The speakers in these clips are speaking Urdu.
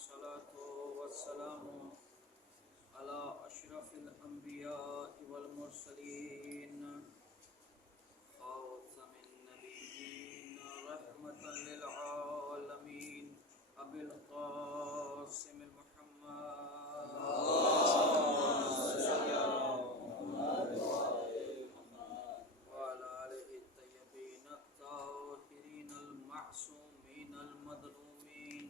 والصلاة والسلام على أشرف الأنبياء والمرسلين خاتم النبيين رحمة للعالمين أبي القاسم محمد وعلى آله الطيبين الطاهرين المعصومين المظلومين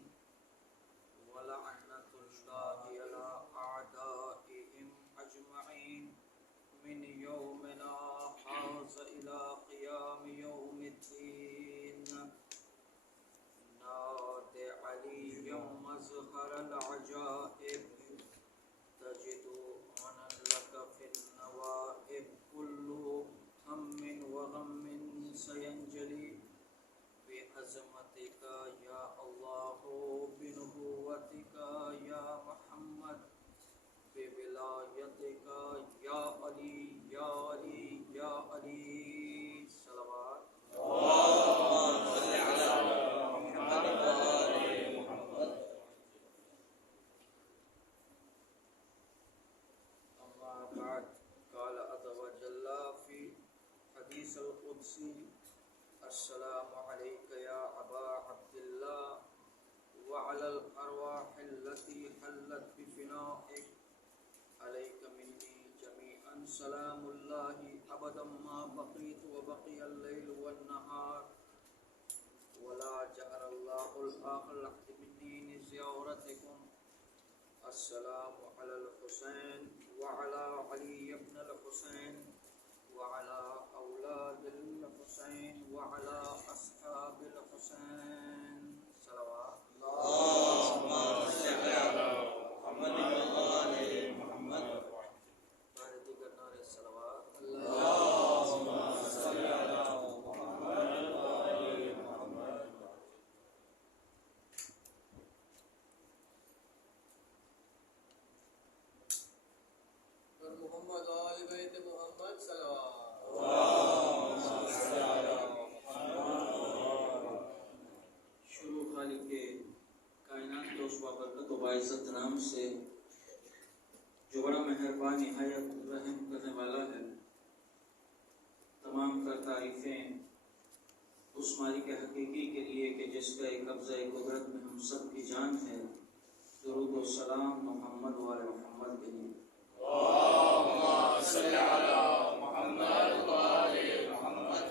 ولعنة الله على أعدائهم أجمعين من يومنا هذا إلى قيام يوم الدين. نادى علي مظهر العجائب تجد أنا لك في النوائب كل هم وغم سينجلي بعظمتك يا الله بنبوتك يا محمد بولايتك يا علي يا علي يا علي صلوات اللهم صل على محمد وآل محمد. أما بعد قال عز وجل في حديث القدسي السلام عليك يا أبا عبد الله وعلى الأرواح التي حلت بفنائك عليك مني جميعا سلام الله أبدا ما بقيت وبقي الليل والنهار ولا جعل الله الآخر لحد مني لزيارتكم. السلام على الحسين وعلى علي بن الحسين وعلى أولاد الحسين وعلى أصحاب الحسين صلوات اللهم صل على محمد وآل محمد. بارك النار الصلوات اللهم صل على محمد وآل محمد. محمد آل بیت محمد صلوات. شروع خالق کے کائنات کے اس وابرکت و باعزت نام سے جو بڑا مہربان نہایت رحم کرنے والا ہے. تمام تر تعریفیں اس مالک حقیقی کے لیے کہ جس کا ایک قبضہ قدرت میں ہم سب کی جان ہے. درود و سلام محمد و آل محمد کے لیے. اللهم صل على محمد وآل محمد.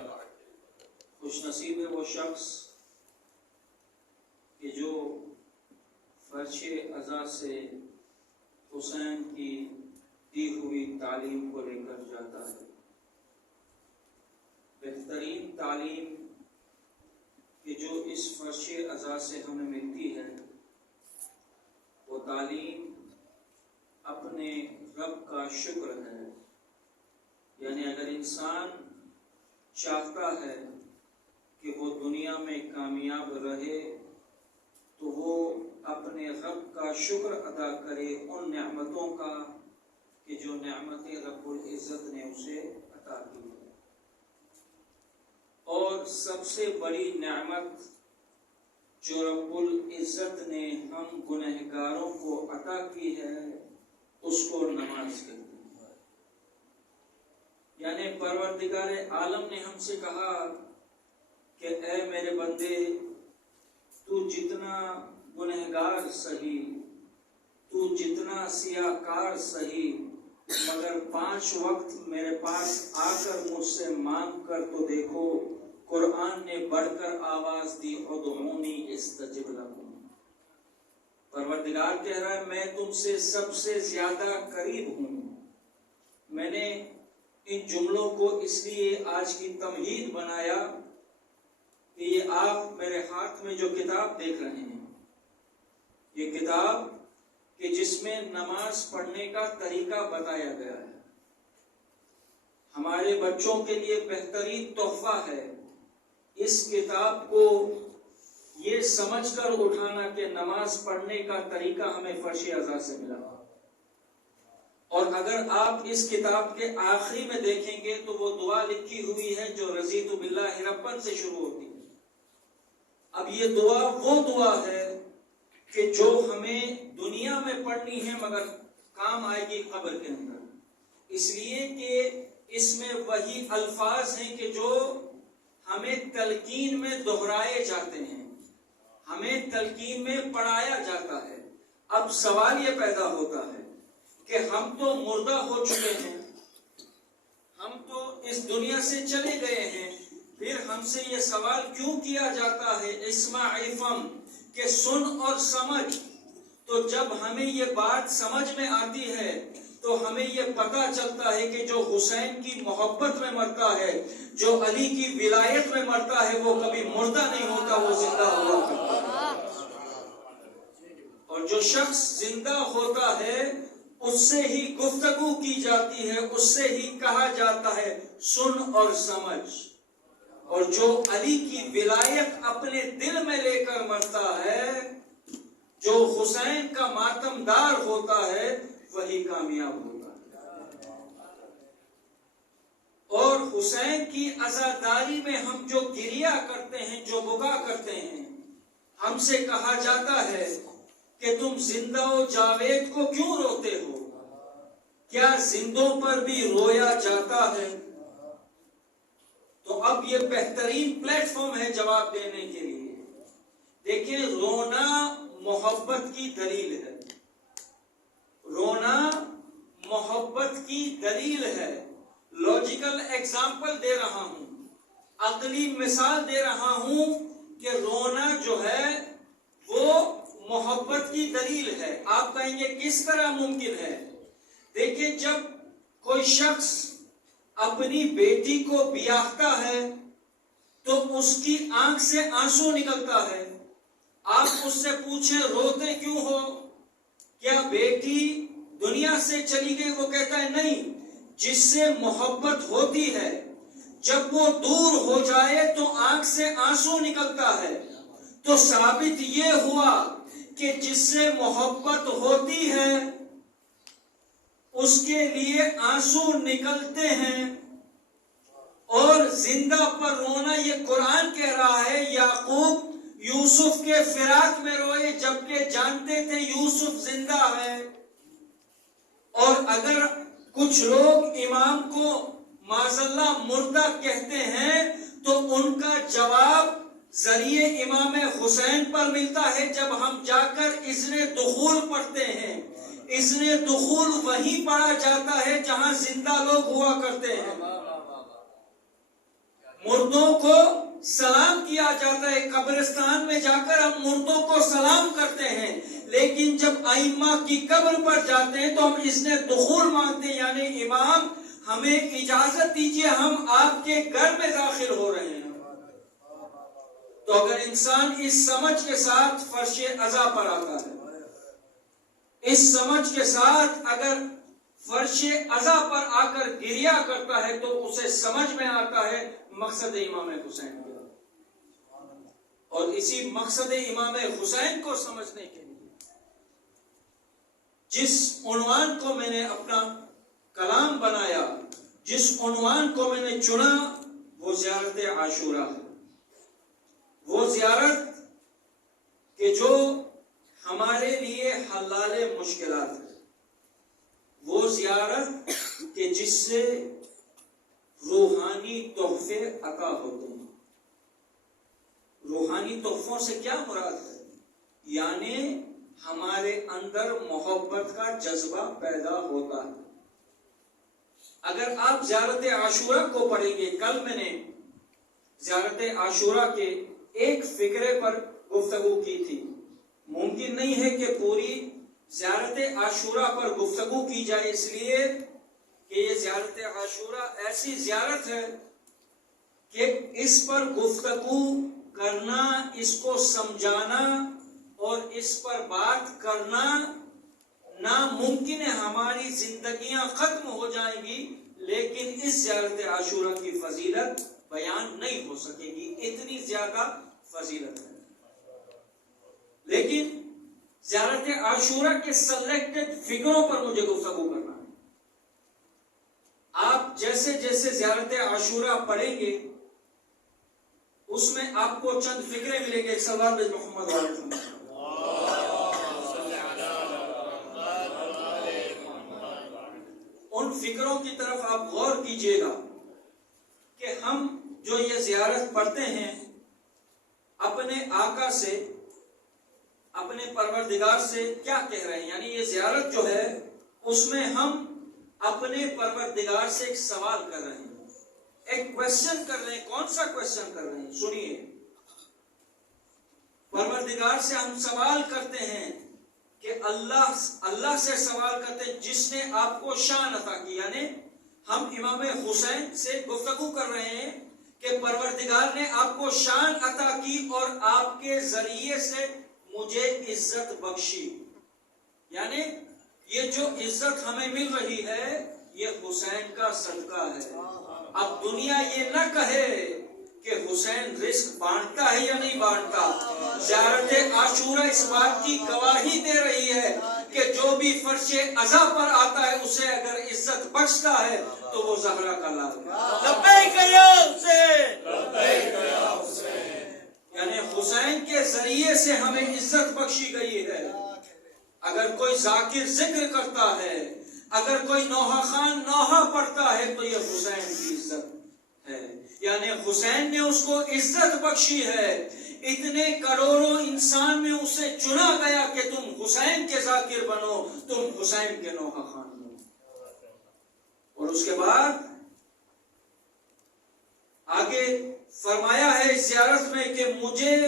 خوش نصیب ہے وہ شخص کہ جو فرش عزا سے حسین کی دی ہوئی تعلیم کو لے کر جاتا ہے. بہترین تعلیم کہ جو اس فرش عزا سے ہمیں ملتی ہے وہ تعلیم اپنے رب کا شکر ہے. یعنی اگر انسان چاہتا ہے کہ وہ دنیا میں کامیاب رہے تو وہ اپنے رب کا شکر ادا کرے ان نعمتوں کا کہ جو نعمتیں رب العزت نے اسے عطا کی ہے. اور سب سے بڑی نعمت جو رب العزت نے ہم گنہگاروں کو عطا کی ہے اس کو نماز کہتے ہیں. یعنی پروردگار عالم نے ہم سے کہا کہ اے میرے بندے تو جتنا گنہگار سہی تو جتنا سیاہکار سہی مگر 5 وقت میرے پاس آ کر مجھ سے مانگ کر تو دیکھو. قرآن نے بڑھ کر آواز دی ادعونی استجب لکم. پروردگار کہہ رہا ہے میں تم سے سب سے زیادہ قریب ہوں. میں نے ان جملوں کو اس لیے آج کی تمہید بنایا کہ یہ آپ میرے ہاتھ میں جو کتاب دیکھ رہے ہیں یہ کتاب کہ جس میں نماز پڑھنے کا طریقہ بتایا گیا ہے ہمارے بچوں کے لیے بہترین تحفہ ہے. اس کتاب کو یہ سمجھ کر اٹھانا کہ نماز پڑھنے کا طریقہ ہمیں فرش عزا سے ملا. اور اگر آپ اس کتاب کے آخری میں دیکھیں گے تو وہ دعا لکھی ہوئی ہے جو رضیت باللہ ربًا سے شروع ہوتی ہے. اب یہ دعا وہ دعا ہے کہ جو ہمیں دنیا میں پڑھنی ہے مگر کام آئے گی قبر کے اندر، اس لیے کہ اس میں وہی الفاظ ہیں کہ جو ہمیں تلقین میں دہرائے جاتے ہیں، ہمیں تلقین میں پڑھایا جاتا ہے۔ اب سوال یہ پیدا ہوتا ہے کہ ہم تو مردہ ہو چکے ہیں، ہم تو اس دنیا سے چلے گئے ہیں، پھر ہم سے یہ سوال کیوں کیا جاتا ہے اسمع فم کہ سن اور سمجھ؟ تو جب ہمیں یہ بات سمجھ میں آتی ہے تو ہمیں یہ پتہ چلتا ہے کہ جو حسین کی محبت میں مرتا ہے، جو علی کی ولایت میں مرتا ہے، وہ کبھی مردہ نہیں ہوتا، وہ زندہ ہوا کرتا ہے۔ اور جو شخص زندہ ہوتا ہے اس سے ہی گفتگو کی جاتی ہے، اس سے ہی کہا جاتا ہے سن اور سمجھ۔ اور جو علی کی ولایت اپنے دل میں لے کر مرتا ہے، جو حسین کا ماتمدار ہوتا ہے، وہی کامیاب ہوتا ہے۔ اور حسین کی عزاداری میں ہم جو گریہ کرتے ہیں، جو بکا کرتے ہیں، ہم سے کہا جاتا ہے کہ تم زندہ و جاوید کو کیوں روتے ہو؟ کیا زندوں پر بھی رویا جاتا ہے؟ تو اب یہ بہترین پلیٹ فارم ہے جواب دینے کے لیے۔ دیکھیں، رونا محبت کی دلیل ہے، رونا محبت کی دلیل ہے۔ لاجیکل ایگزامپل دے رہا ہوں، عقلی مثال دے رہا ہوں کہ رونا جو ہے وہ محبت کی دلیل ہے۔ آپ کہیں گے کس طرح ممکن ہے؟ دیکھیں، جب کوئی شخص اپنی بیٹی کو بیاہتا ہے تو اس کی آنکھ سے آنسو نکلتا ہے۔ آپ اس سے پوچھیں روتے کیوں ہو؟ کیا بیٹی دنیا سے چلی گئی؟ وہ کہتا ہے نہیں، جس سے محبت ہوتی ہے جب وہ دور ہو جائے تو آنکھ سے آنسو نکلتا ہے۔ تو ثابت یہ ہوا کہ جس سے محبت ہوتی ہے اس کے لیے آنسو نکلتے ہیں۔ اور زندہ پر رونا یہ قرآن کہہ رہا ہے، یعقوب یوسف کے فراق میں روئے جبکہ جانتے تھے یوسف زندہ ہے۔ اور اگر کچھ لوگ امام کو معذاللہ مردہ کہتے ہیں تو ان کا جواب ذریعے امام حسین پر ملتا ہے۔ جب ہم جا کر اذن دخول پڑھتے ہیں، اذن دخول وہیں پڑھا جاتا ہے جہاں زندہ لوگ ہوا کرتے ہیں۔ مردوں کو سلام کیا جاتا ہے، قبرستان میں جا کر ہم مردوں کو سلام کرتے ہیں، لیکن جب ائمہ کی قبر پر جاتے ہیں تو ہم اذن دخول مانگتے ہیں، یعنی امام ہمیں اجازت دیجیے، ہم آپ کے گھر میں داخل ہو رہے ہیں۔ تو اگر انسان اس سمجھ کے ساتھ فرش عزا پر آتا ہے، اس سمجھ کے ساتھ اگر فرش عزا پر آ کر گریہ کرتا ہے تو اسے سمجھ میں آتا ہے مقصد امام حسین کا۔ اور اسی مقصد امام حسین کو سمجھنے کے لیے جس عنوان کو میں نے اپنا کلام بنایا، جس عنوان کو میں نے چنا، وہ زیارت عاشورہ ہے۔ وہ زیارت کہ جو ہمارے لیے حلال مشکلات ہے، وہ زیارت کہ جس سے روحانی تحفے عطا ہوتے ہیں۔ روحانی تحفوں سے کیا مراد ہے؟ یعنی ہمارے اندر محبت کا جذبہ پیدا ہوتا ہے۔ اگر آپ زیارت عاشورہ کو پڑھیں گے، کل میں نے زیارت عاشورہ کے ایک فقرے پر گفتگو کی تھی، ممکن نہیں ہے کہ پوری زیارت عاشورہ پر گفتگو کی جائے، اس لیے کہ یہ زیارت عاشورہ ایسی زیارت ہے کہ اس پر گفتگو کرنا، اس کو سمجھانا اور اس پر بات کرنا ناممکن ہے۔ ہماری زندگیاں ختم ہو جائیں گی لیکن اس زیارت عاشورہ کی فضیلت بیان نہیں ہو سکے گی، اتنی زیادہ فضیلت ہے۔ لیکن زیارت عاشورہ کے سلیکٹڈ فکروں پر مجھے گفتگو کرنا ہے۔ آپ جیسے جیسے زیارت عاشورہ پڑھیں گے اس میں آپ کو چند فکرے ملیں گے۔ ایک سوال محمد ان فکروں کی طرف آپ غور کیجئے گا کہ ہم جو یہ زیارت پڑھتے ہیں اپنے آقا سے، اپنے پروردگار سے کیا کہہ رہے ہیں؟ یعنی یہ زیارت جو ہے اس میں ہم اپنے پروردگار سے ایک سوال کر رہے ہیں، ایک کویسچن کر رہے ہیں۔ کون سا کویسچن کر رہے ہیں؟ سنیے، پروردگار سے ہم سوال کرتے ہیں کہ اللہ سے سوال کرتے ہیں جس نے آپ کو شان عطا کی۔ یعنی ہم امام حسین سے گفتگو کر رہے ہیں کہ پروردگار نے آپ کو شان عطا کی اور آپ کے ذریعے سے مجھے عزت بخشی۔ یعنی یہ جو عزت ہمیں مل رہی ہے یہ حسین کا صدقہ ہے۔ اب دنیا یہ نہ کہے کہ حسین رزق بانٹتا ہے یا نہیں بانٹتا۔ زیارت عاشورہ اس بات کی گواہی دے رہی ہے کہ جو بھی فرش عزا پر آتا ہے اسے اگر عزت بخشتا ہے تو وہ زہرا کا لال ہے۔ لبیک یا حسین، لبیک یا حسین۔ یعنی حسین کے ذریعے سے ہمیں عزت بخشی گئی ہے۔ اگر کوئی ذاکر ذکر کرتا ہے، اگر کوئی نوحہ خان نوحہ پڑھتا ہے تو یہ حسین کی عزت ہے۔ یعنی حسین نے اس کو عزت بخشی ہے۔ اتنے کروڑوں انسان میں اسے چنا گیا کہ تم حسین کے ذاکر بنو، تم حسین کے نوحہ خان بنو۔ اور اس کے بعد آگے فرمایا ہے اس زیارت میں کہ مجھے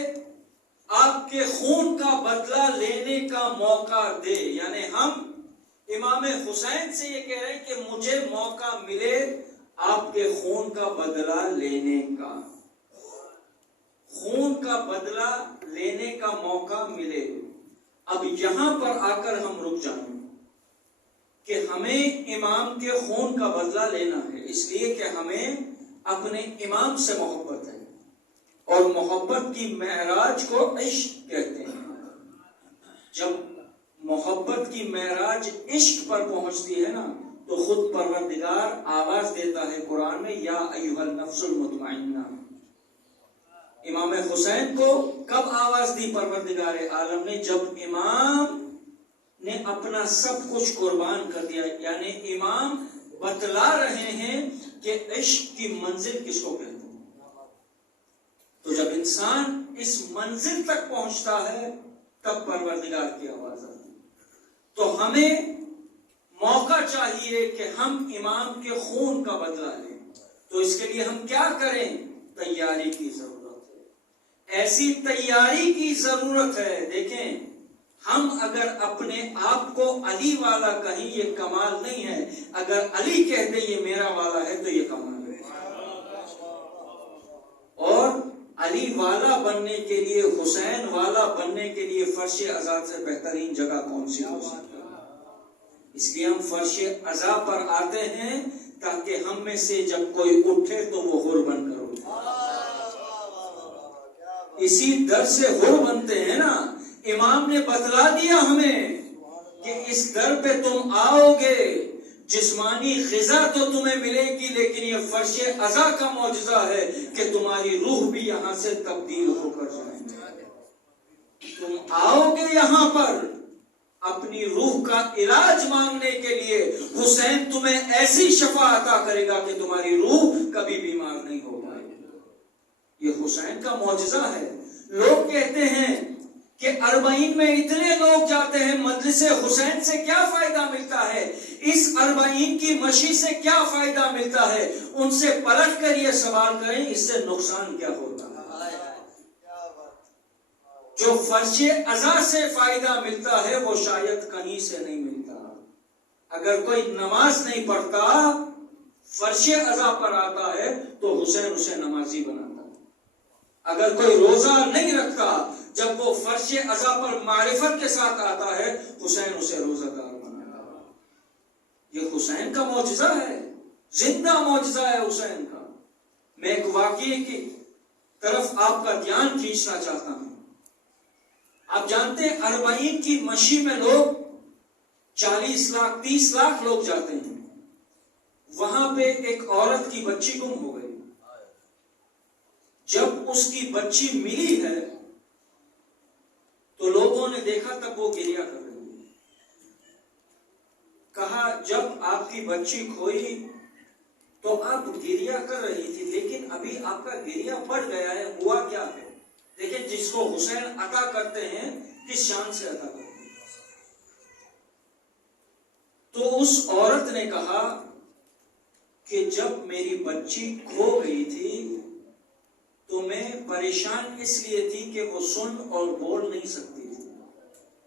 آپ کے خون کا بدلہ لینے کا موقع دے۔ یعنی ہم امام حسین سے یہ کہہ رہے ہیں کہ مجھے موقع ملے آپ کے خون کا بدلہ لینے کا، خون کا بدلہ لینے کا موقع ملے۔ اب یہاں پر آ کر ہم رک جائیں کہ ہمیں امام کے خون کا بدلہ لینا ہے، اس لیے کہ ہمیں اپنے امام سے محبت ہے، اور محبت کی معراج کو عشق کہتے ہیں۔ جب محبت کی معراج عشق پر پہنچتی ہے نا تو خود پروردگار آواز دیتا ہے قرآن میں، یا ایھا النفس المطمئنہ۔ امام حسین کو کب آواز دی پروردگار عالم نے؟ جب امام نے اپنا سب کچھ قربان کر دیا۔ یعنی امام بتلا رہے ہیں کہ عشق کی منزل کس کو کہتے ہیں۔ تو جب انسان اس منزل تک پہنچتا ہے تب پروردگار کی آواز آتی ہے۔ تو ہمیں موقع چاہیے کہ ہم امام کے خون کا بدلہ لیں۔ تو اس کے لیے ہم کیا کریں؟ تیاری کی ضرورت ہے، ایسی تیاری کی ضرورت ہے۔ دیکھیں، ہم اگر اپنے آپ کو علی والا کہیں یہ کمال نہیں ہے، اگر علی کہہ دیں یہ میرا والا ہے تو یہ کمال ہے۔ اور علی والا بننے کے لیے، حسین والا بننے کے لیے فرش عزا سے بہترین جگہ کون سی ہو سکتی ہے؟ اس لیے ہم فرش عزا پر آتے ہیں تاکہ ہم میں سے جب کوئی اٹھے تو وہ حر بن کر اٹھے۔ اسی در سے حر بنتے ہیں نا۔ امام نے بتلا دیا ہمیں کہ اس در پہ تم آؤ گے، جسمانی غذا تو تمہیں ملے گی، لیکن یہ فرش عزا کا معجزہ ہے کہ تمہاری روح بھی یہاں سے تبدیل ہو کر جائے گی۔ تم آؤ گے یہاں پر اپنی روح کا علاج مانگنے کے لیے، حسین تمہیں ایسی شفا عطا کرے گا کہ تمہاری روح کبھی بیمار نہیں ہو پائے گی۔ یہ حسین کا معجزہ ہے۔ لوگ کہتے ہیں کہ 40 میں اتنے لوگ جاتے ہیں، مجلس حسین سے کیا فائدہ ملتا ہے؟ اس 40 کی مشی سے کیا فائدہ ملتا ہے؟ ان سے پلٹ کر یہ سوال کریں، اس سے نقصان کیا ہوتا ہے؟ جو فرش عزا سے فائدہ ملتا ہے وہ شاید کہیں سے نہیں ملتا۔ اگر کوئی نماز نہیں پڑھتا، فرش عزا پر آتا ہے تو حسین اسے نمازی بناتا ہے۔ اگر کوئی روزہ نہیں رکھتا، جب وہ فرش عزا پر معرفت کے ساتھ آتا ہے حسین اسے روزہ دار بناتا ہے۔ یہ حسین کا معجزہ ہے، زندہ معجزہ ہے حسین کا۔ میں ایک واقعے کی طرف آپ کا دھیان کھینچنا چاہتا ہوں۔ آپ جانتے ہیں 40 کی مشی میں لوگ 40 لاکھ 30 لاکھ لوگ جاتے ہیں۔ وہاں پہ ایک عورت کی بچی گم ہو گئی۔ جب اس کی بچی ملی ہے تو لوگوں نے دیکھا، تب وہ گریہ کر رہی ہے۔ کہا جب آپ کی بچی کھوئی تو آپ گریہ کر رہی تھی، لیکن ابھی آپ کا گریہ بڑھ گیا ہے، ہوا کیا ہے؟ دیکھیں جس کو حسین عطا کرتے ہیں کس شان سے عطا کرتے ہیں۔ تو اس عورت نے کہا کہ جب میری بچی کھو گئی تھی تو میں پریشان اس لیے تھی کہ وہ سن اور بول نہیں سکتی تھی،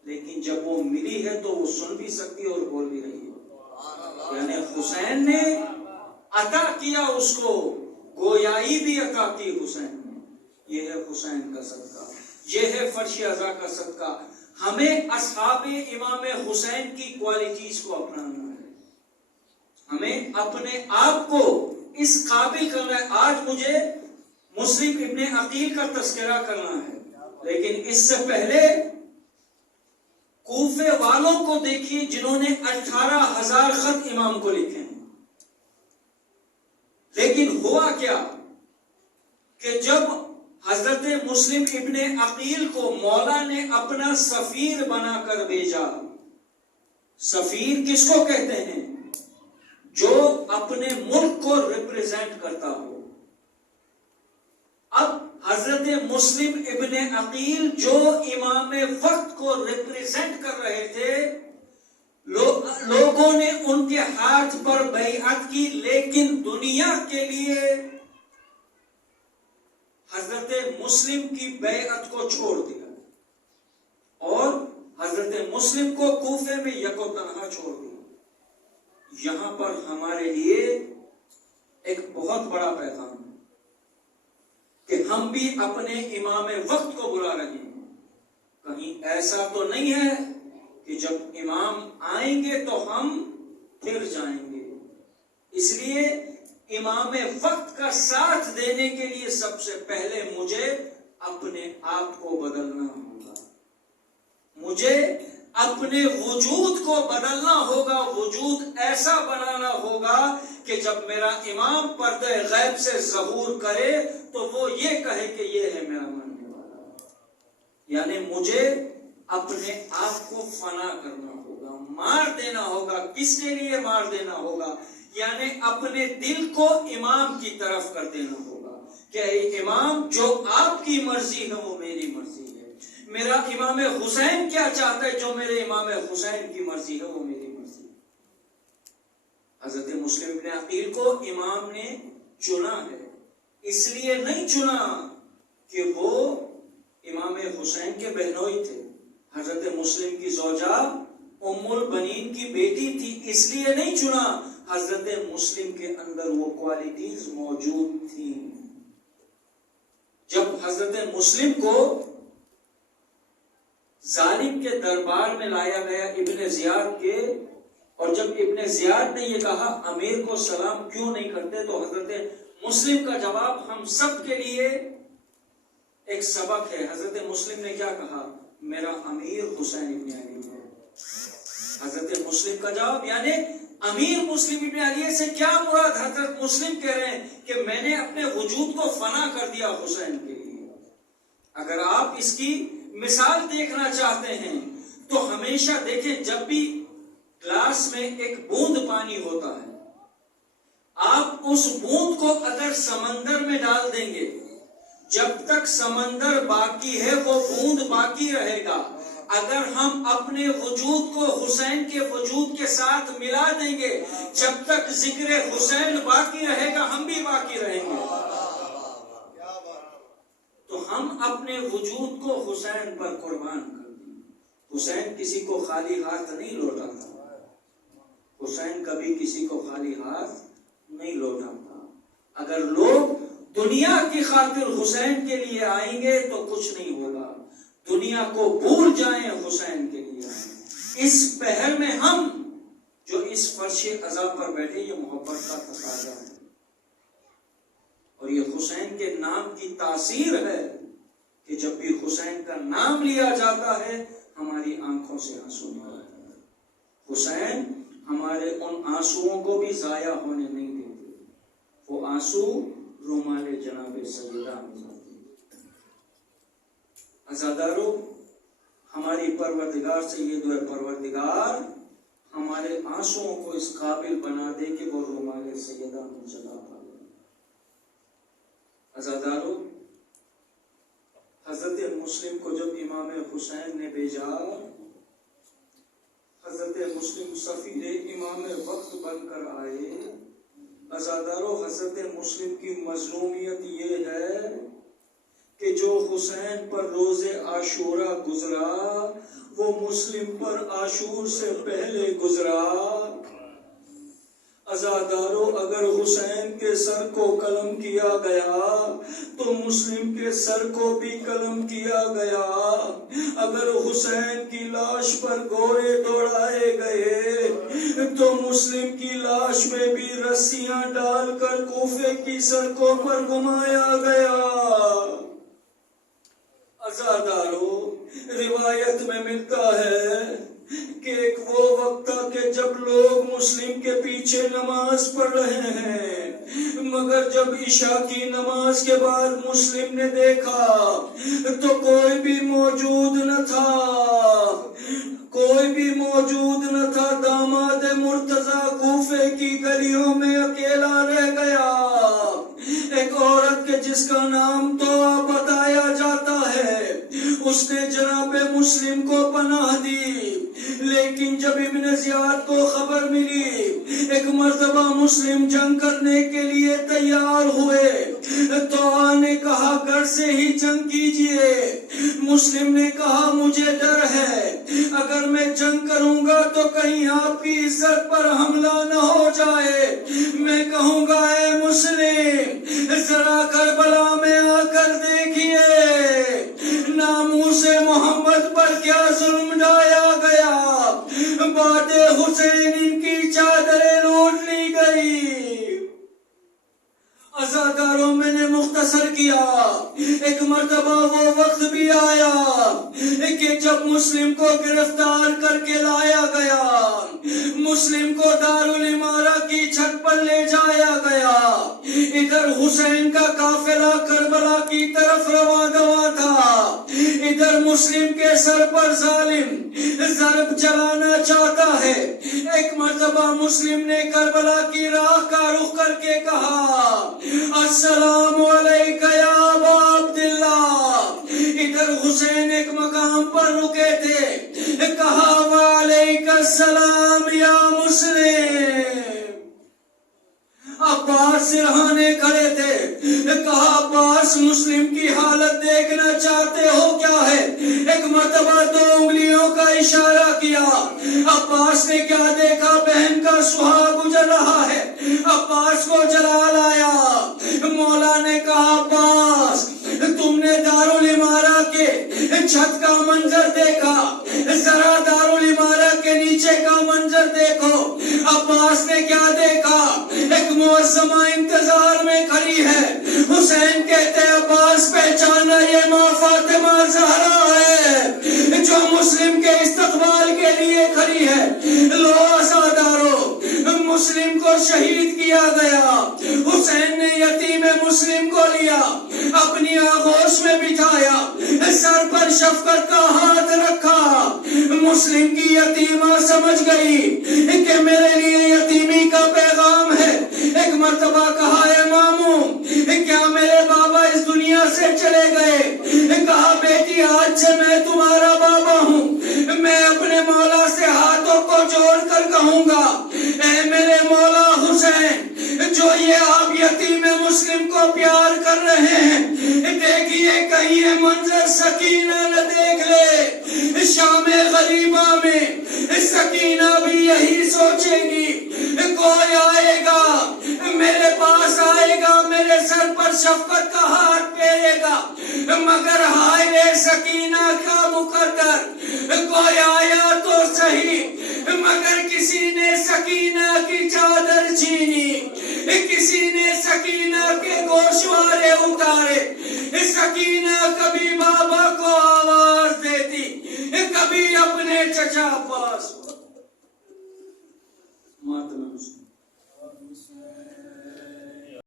لیکن جب وہ ملی ہے تو وہ سن بھی سکتی اور بول بھی رہی ہے۔ یعنی حسین نے عطا کیا اس کو، گویائی بھی عطا کی حسین نے۔ یہ ہے حسین کا صدقہ، یہ ہے فرش ازا کا صدقہ۔ ہمیں اصحاب امام حسین کی کوالٹیز کو اپنانا ہے، ہمیں اپنے آپ کو اس قابل کرنا ہے۔ آج مجھے مسلم ابن عقیل کا تذکرہ کرنا ہے، لیکن اس سے پہلے کوفے والوں کو دیکھیے جنہوں نے 18,000 خط امام کو لکھے ہیں۔ لیکن ہوا کیا کہ جب حضرت مسلم ابن عقیل کو مولا نے اپنا سفیر بنا کر بھیجا، سفیر کس کو کہتے ہیں؟ جو اپنے ملک کو ریپریزنٹ کرتا ہو۔ اب حضرت مسلم ابن عقیل جو امام وقت کو ریپریزنٹ کر رہے تھے، لوگوں نے ان کے ہاتھ پر بیعت کی، لیکن دنیا کے لیے حضرت مسلم کی بیعت کو چھوڑ دیا اور حضرت مسلم کو کوفے میں یکو تنہا چھوڑ دیا۔ یہاں پر ہمارے لیے ایک بہت بڑا پیغام ہے کہ ہم بھی اپنے امام وقت کو بلا رہے ہیں۔ کہیں ایسا تو نہیں ہے کہ جب امام آئیں گے تو ہم پھر جائیں گے۔ اس لیے امام وقت کا ساتھ دینے کے لیے سب سے پہلے مجھے اپنے آپ کو بدلنا ہوگا، مجھے اپنے وجود کو بدلنا ہوگا، وجود ایسا بنانا ہوگا کہ جب میرا امام پردہ غیب سے ظہور کرے تو وہ یہ کہے کہ یہ ہے میرا ماننے والا۔ یعنی مجھے اپنے آپ کو فنا کرنا ہوگا، مار دینا ہوگا۔ کس کے لیے مار دینا ہوگا؟ یعنی اپنے دل کو امام کی طرف کر دینا ہوگا کہ اے امام جو آپ کی مرضی ہے وہ میری مرضی ہے، میرا امام حسین کیا چاہتا ہے، جو میرے امام حسین کی مرضی ہے وہ میری مرضی ہے۔ حضرت مسلم ابن عقیل کو امام نے چنا ہے، اس لیے نہیں چنا کہ وہ امام حسین کے بہنوئی تھے، حضرت مسلم کی زوجہ ام البنین کی بیٹی تھی، اس لیے نہیں چنا۔ حضرت مسلم کے اندر وہ کوالٹیز موجود تھیں۔ جب حضرت مسلم کو ظالم کے دربار میں لایا گیا ابن زیاد کے، اور جب ابن زیاد نے یہ کہا امیر کو سلام کیوں نہیں کرتے، تو حضرت مسلم کا جواب ہم سب کے لیے ایک سبق ہے۔ حضرت مسلم نے کیا کہا؟ میرا امیر حسین ابن علی ہے۔ حضرت مسلم کا جواب، یعنی امیر مسلم ابن علی سے کیا مراد؟ حضرت مسلم کہہ رہے ہیں کہ میں نے اپنے وجود کو فنا کر دیا حسین کے لیے۔ اگر آپ اس کی مثال دیکھنا چاہتے ہیں تو ہمیشہ دیکھیں، جب بھی گلاس میں ایک بوند پانی ہوتا ہے، آپ اس بوند کو اگر سمندر میں ڈال دیں گے، جب تک سمندر باقی ہے وہ بوند باقی رہے گا۔ اگر ہم اپنے وجود کو حسین کے وجود کے ساتھ ملا دیں گے، جب تک ذکر حسین باقی رہے گا ہم بھی باقی رہیں گے۔ تو ہم اپنے وجود کو حسین پر قربان کر دیں۔ حسین کسی کو خالی ہاتھ نہیں لوٹاتا، حسین کبھی کسی کو خالی ہاتھ نہیں لوٹاتا۔ اگر لوگ دنیا کی خاطر حسین کے لیے آئیں گے تو کچھ نہیں ہوگا، دنیا کو بھول جائیں حسین کے لیے آئیں۔ اس پہر میں ہم جو اس فرش عزا پر بیٹھے، یہ محبت کا تقاضا ہے، اور یہ حسین کے نام کی تاثیر ہے کہ جب بھی حسین کا نام لیا جاتا ہے ہماری آنکھوں سے آنسو نکلتے ہیں۔ حسین ہمارے ان آنسوؤں کو بھی ضائع ہونے نہیں دیتے، وہ آنسو رومال جناب سیدہ میں جاتے ہیں۔ عزادارو، ہماری پروردگار سے یہ دعا ہے، پروردگار ہمارے آنسوؤں کو اس قابل بنا دے کہ وہ رومال سیدہ منجلا پائے۔ عزادارو، حضرت مسلم کو جب امام حسین نے بھیجا، حضرت مسلم سفیر امام وقت بن کر آئے۔ عزادارو، حضرت مسلم کی مظلومیت یہ ہے کہ جو حسین پر روز عاشورہ گزرا وہ مسلم پر عاشور سے پہلے گزرا۔ عزادارو، اگر حسین کے سر کو قلم کیا گیا تو مسلم کے سر کو بھی قلم کیا گیا۔ اگر حسین کی لاش پر گھوڑے دوڑائے گئے تو مسلم کی لاش میں بھی رسیاں ڈال کر کوفے کی سڑکوں پر گھمایا گیا۔ عزادارو، روایت میں ملتا ہے کہ ایک وہ وقت تھا کہ جب لوگ مسلم کے پیچھے نماز پڑھ رہے ہیں، مگر جب عشاء کی نماز کے بعد مسلم نے دیکھا تو کوئی بھی موجود نہ تھا، کوئی بھی موجود نہ تھا۔ داماد مرتضیٰ کوفے کی گلیوں میں اکیلا رہ گیا۔ ایک عورت کے جس کا نام تو بتایا جاتا ہے، اس نے جناب مسلم کو پناہ دی، لیکن جب ابن زیاد کو خبر ملی ایک مرتبہ مسلم جنگ کرنے کے لیے تیار ہوئے تو نے کہا گھر سے ہی جنگ کیجئے۔ مسلم نے کہا مجھے ڈر ہے، اگر میں جنگ کروں گا تو کہیں آپ کی عزت پر حملہ نہ ہو جائے۔ میں کہوں گا اے مسلم ذرا کربلا میں آ کر دیکھیے ناموس محمد پر کیا ظلم ڈھایا گیا۔ بعد حسین ان کی چادریں لوٹ لی گئی۔ عزاداروں، میں نے مختصر کیا، ایک مرتبہ وہ وقت بھی آیا کہ جب مسلم کو گرفتار کر کے لایا گیا، مسلم کو دارالامارہ کی چھت پر لے جایا گیا۔ ادھر حسین کا قافلہ کربلا کی طرف رواں دواں تھا، ادھر مسلم کے سر پر ظالم ضرب چلانا چاہتا ہے۔ ایک مرتبہ مسلم نے کربلا کی راہ کا رخ کر کے کہا السلام علیکہ یا ابا عبداللہ۔ ادھر حسین ایک مقام پر رکے تھے، کہا وعلیکہ السلام یا مسلم۔ عباس سرہانے کھڑے تھے، کہا عباس مسلم کی حالت دیکھنا چاہتے ہو کیا ہے؟ ایک مرتبہ 2 انگلیوں کا اشارہ کیا۔ عباس نے کیا دیکھا؟ بہن کا سہاگ گزر رہا ہے۔ عباس کو جلال آیا۔ مولا نے کہا عباس تم نے دارالامارہ کے چھت کا منظر دیکھا، ذرا دارالامارہ کے نیچے کا منظر دیکھو۔ عباس نے کیا دیکھا؟ ایک معظمہ انتظار میں کھڑی ہے۔ حسین کہتے عباس پہچانا یہ ماں فاطمہ زہرا ہے جو مسلم کے استقبال کے لیے کھڑی ہے۔ لو عزادارو، مسلم کو شہید کیا گیا۔ حسین نے یتیم مسلم کو لیا، اپنی آغوش میں بٹھایا، سر پر شفقت کا ہاتھ رکھا۔ مسلم کی یتیمہ سمجھ گئی کہ میرے لیے یتیمی کا پیغام ہے۔ ایک مرتبہ کہا اے ماموں کیا میرے بابا اس دنیا سے چلے گئے؟ کہا بیٹی آج سے میں تمہارا بابا ہوں۔ میں اپنے مولا سے ہاتھوں کو جوڑ کر کہوں گا اے میرے مولا حسین، جو یہ آپ یتیم مسلم کو پیار کر رہے ہیں، دیکھیے کہیں یہ منظر سکینہ نہ دیکھ لے۔ شام غریبہ میں سکینہ بھی یہی سوچے گی، کوئی آئے گا میرے پاس، آئے گا میرے سر پر شفقت کا ہاتھ پھیرے گا، مگر ہائے سکینہ کا مقدر، کوئی آیا تو صحیح مگر کسی نے سکینہ کی چادر چھینی، کسی نے سکینہ کے گوشوارے اتارے۔ سکینہ کبھی بابا کو آواز دیتی، کبھی اپنے چچا پاس۔ ماتم